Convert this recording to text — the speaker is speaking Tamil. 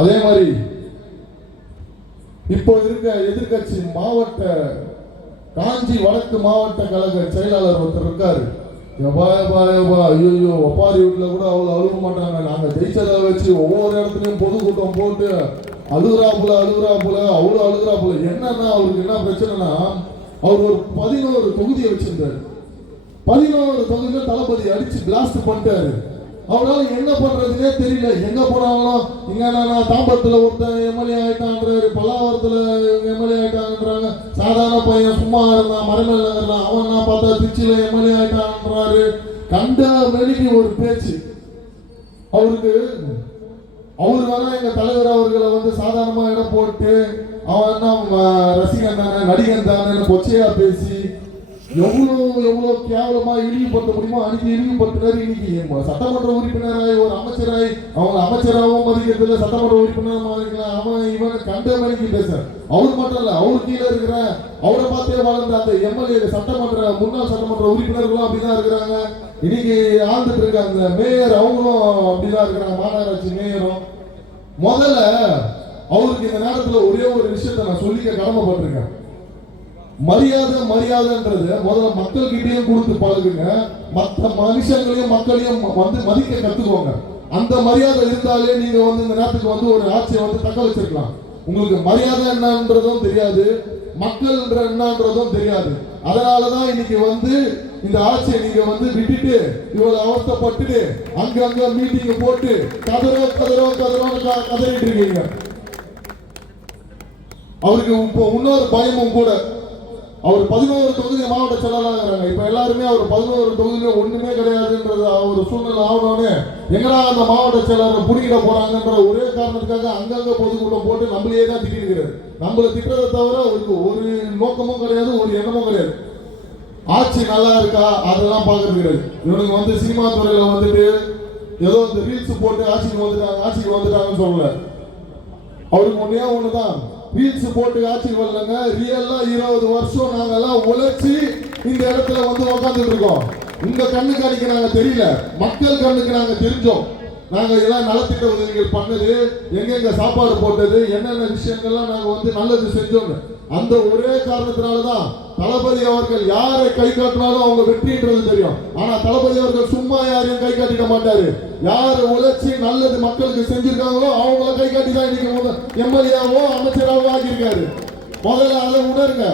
அதே மாதிரி இப்போ இருக்க எதிர்கட்சி மாவட்ட காஞ்சி வடக்கு மாவட்ட கழக செயலாளர் ஒருத்தர் இருக்காரு. ஐயோ ஒப்பாரி வீட்டுல கூட அவ்வளவு அழுக மாட்டாங்க. நாங்க ஜெயிச்சதை வச்சு ஒவ்வொரு இடத்துலயும் பொதுக்கூட்டம் போட்டு அழுகுறாப்புல அவ்வளவு அழுகுறாப்புல. என்னன்னா அவருக்கு என்ன பிரச்சனைனா, அவர் ஒரு 11 தொகுதியை வச்சிருந்தாரு. 11 தொகுதியில தளபதி அடிச்சு பிளாஸ்ட் பண்ணிட்டாரு. அவரால் என்ன பண்றதுன்னே தெரியல. எங்க போனாலும் இங்க தாம்பரத்துல ஒருத்தன் எம்எல்ஏ ஆயிட்டான்றாரு, பல்லாவரத்துல எம்எல்ஏ ஆயிட்டான்றாங்க. சாதாரண பையன் சும்மா இருந்தான் மறைமேல் நகர்லாம், அவன் நான் பார்த்தா திருச்சியில எம்எல்ஏ ஆயிட்டான்றாரு. கண்ட மெலிக்கு ஒரு பேச்சு. அவருக்கு அவரு வேணா எங்க தலைவர் அவர்களை வந்து சாதாரணமா இடம் போட்டு அவன் என்ன ரசிகன் தானே நடிகன் தானே கொச்சையா பேசி எவ்வளவு கேவலமா இழிவுபடுத்த முடியுமோ அன்னைக்கு இழிவுபடுத்தினார். இன்னைக்கு சட்டமன்ற உறுப்பினராய் ஒரு அமைச்சராய் அவங்க அமைச்சராகவும் மதிக்கிறதுல சட்டமன்ற உறுப்பினராக மதிக்கலாம். அவன் இவன் கண்ட மணிக்கு பேச அவர் மட்டும் இல்ல, அவரு கீழே இருக்கிற அவரை பார்த்தே வளர்ந்த அந்த எம்எல்ஏ முன்னாள் சட்டமன்ற உறுப்பினர்களும் அப்படிதான் இருக்கிறாங்க. இன்னைக்கு ஆழ்ந்துட்டு இருக்க அந்த மேயர் அவங்களும் அப்படிதான் இருக்கிறாங்க, மாநகராட்சி மேயரும். முதல்ல அவருக்கு இந்த நேரத்துல ஒரே ஒரு விஷயத்தை நான் சொல்லிக்க கடமைப்பட்டிருக்கேன். மரியாதைன்றது முதல்ல மக்கள் கிட்டையும் கொடுத்து பழகுங்க. மற்ற மனுஷங்களையும் மக்களையும் வந்து மதிக்க கத்துக்கோங்க. அந்த மரியாதை இருந்தாலே நீங்க வந்து இந்த நேரத்துக்கு வந்து ஒரு ஆட்சியை வந்து தக்க வச்சிருக்கலாம். உங்களுக்கு மரியாதை என்னன்றதும் தெரியாது, மக்கள் என்னன்றதும் தெரியாது. அதனாலதான் இன்னைக்கு வந்து இந்த ஆட்சியை நீங்க வந்து விட்டுட்டு இவ்வளவு அவஸ்தப்பட்டுட்டு அங்க மீட்டிங் போட்டு கதறிட்டு இருக்கீங்க. அவருக்கு இப்போ இன்னொரு பயமும் கூட. அவர் 11 தொகுதி மாவட்ட செயலாளர். இப்ப எல்லாருமே அவர் 11 தொகுதியில ஒண்ணுமே கிடையாதுன்றது ஒரு சூழ்நிலை ஆகணும்னு எங்கடா அந்த மாவட்ட செயலாளர் புடிக்கிட போறாங்கன்ற ஒரே காரணத்துக்காக அங்கங்க பொதுக்கூட்டம் போட்டு நம்மளையே தான் திட்டிருக்கிறாரு. நம்மளை திட்டத்தை தவிர அவருக்கு ஒரு நோக்கமும் கிடையாது, ஒரு எண்ணமும் கிடையாது. ஆட்சி நல்லா இருக்கா அதெல்லாம் பாக்குறது கிடையாது. இவனுக்கு வந்து சினிமா துறையில வந்துட்டு ஏதோ இந்த ரீல்ஸ் போட்டு ஆட்சிக்கு வந்துட்டாங்கன்னு சொல்லல. அவருக்கு ஒன்னே ஒண்ணுதான், ரீல்ஸ் போட்டு ஆட்சிக்கு வரலங்க. ரியலா 20 வருஷம் நாங்கெல்லாம் உழைச்சி இந்த இடத்துல வந்து உட்காந்துட்டு இருக்கோம். உங்க கண்ணுக்கு அடிக்க நாங்க தெரியல, மக்கள் கண்ணுக்கு நாங்க தெரிஞ்சோம். நாங்க எல்லாம் நலத்திட்ட உதவிகள் பண்ணது, எங்கெங்க சாப்பாடு போட்டது, என்னென்ன விஷயங்கள்லாம் நாங்க வந்து நல்லது செஞ்சோம். அந்த ஒரே காரணத்தினாலதான் தளபதி அவர்கள் யாரை கை காட்டினாலும் அவங்க வெற்றின்றது தெரியும். ஆனா தளபதி அவர்கள் சும்மா யாரையும் கை காட்டிட மாட்டாரு. யாரு உழைச்சி நல்லது மக்களுக்கு செஞ்சிருக்காங்களோ அவங்கள கை காட்டி தான் இன்னைக்கு எம்எல்ஏவோ அமைச்சராகவோ ஆகியிருக்காரு. முதல்ல அதை உணருங்க.